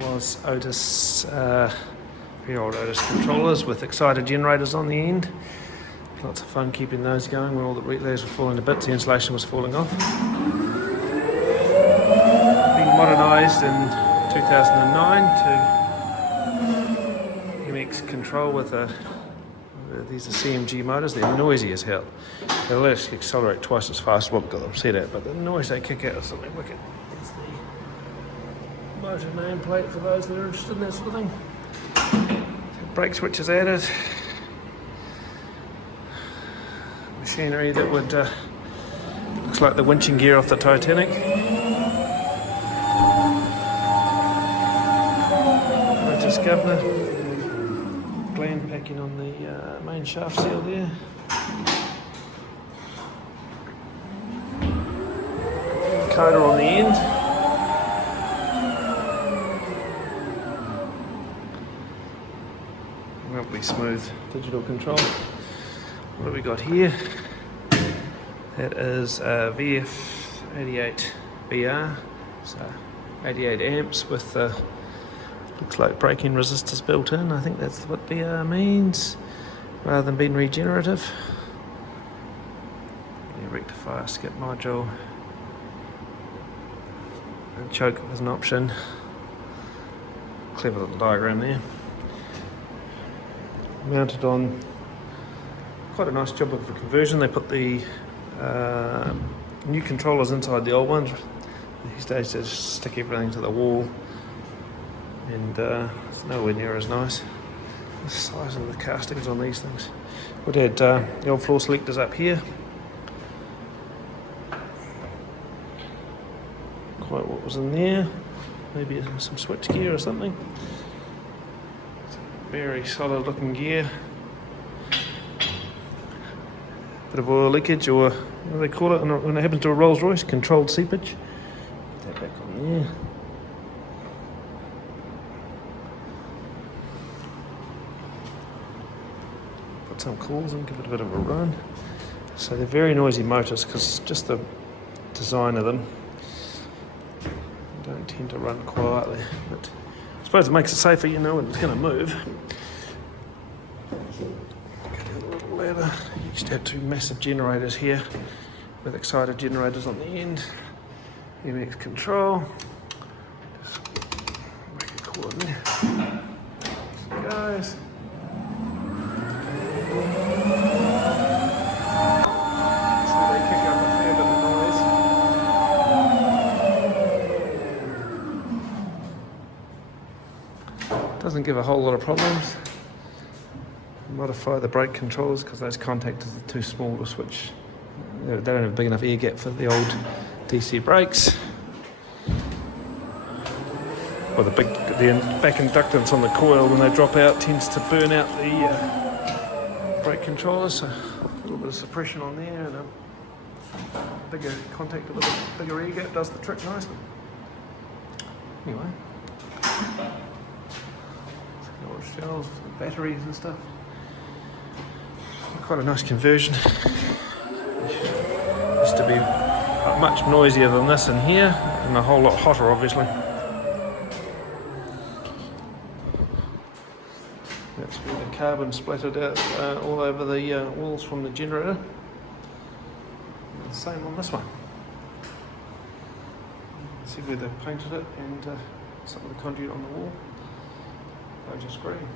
was Otis, very old Otis controllers with excited generators on the end. Lots of fun keeping those going when all the relays were falling to bits, the insulation was falling off. Being modernised in 2009 to MX control with these are CMG motors. They're noisy as hell. They'll actually accelerate twice as fast as what we've got them set at, but the noise they kick out is something wicked. It's the motor nameplate for those that are interested in that sort of thing. Brake switches added. Machinery that would looks like the winching gear off the Titanic. Otis governor. Gland packing on the main shaft seal there. Coder on the end. Lovely smooth digital control. What have we got here? That is a VF88BR, so 88 amps with looks like braking resistors built in. I think that's what BR means, rather than being regenerative. Yeah, rectifier, skip module, and choke as an option. Clever little diagram there. Mounted on quite a nice job of the conversion. They put the new controllers inside the old ones. These days they just stick everything to the wall, and it's nowhere near as nice. The size of the castings on these things. We had the old floor selectors up here. Quite what was in there. Maybe some switch gear or something. Very solid looking gear. Bit of oil leakage, or what do they call it when it happens to a Rolls Royce? Controlled seepage. Put that back on there. Put some coils in, give it a bit of a run. So they're very noisy motors because just the design of them don't tend to run quietly. But I suppose it makes it safer, you know, when it's going to move. Ladder. You used to have two massive generators here with excited generators on the end. MX control. Just make a call in there. Guys. So they kick up a fair bit of noise. Doesn't give a whole lot of problems. Modify the brake controllers because those contactors are too small to switch. They don't have a big enough air gap for the old DC brakes. Well, the back inductance on the coil when they drop out tends to burn out the brake controllers. So a little bit of suppression on there, and a bigger contactor with a bigger air gap does the trick nicely. Anyway, old shells, batteries and stuff. Quite a nice conversion. Used to be much noisier than this in here, and a whole lot hotter, obviously. That's where the carbon splattered out all over the walls from the generator. And the same on this one. See where they painted it, and some of the conduit on the wall. Otis green.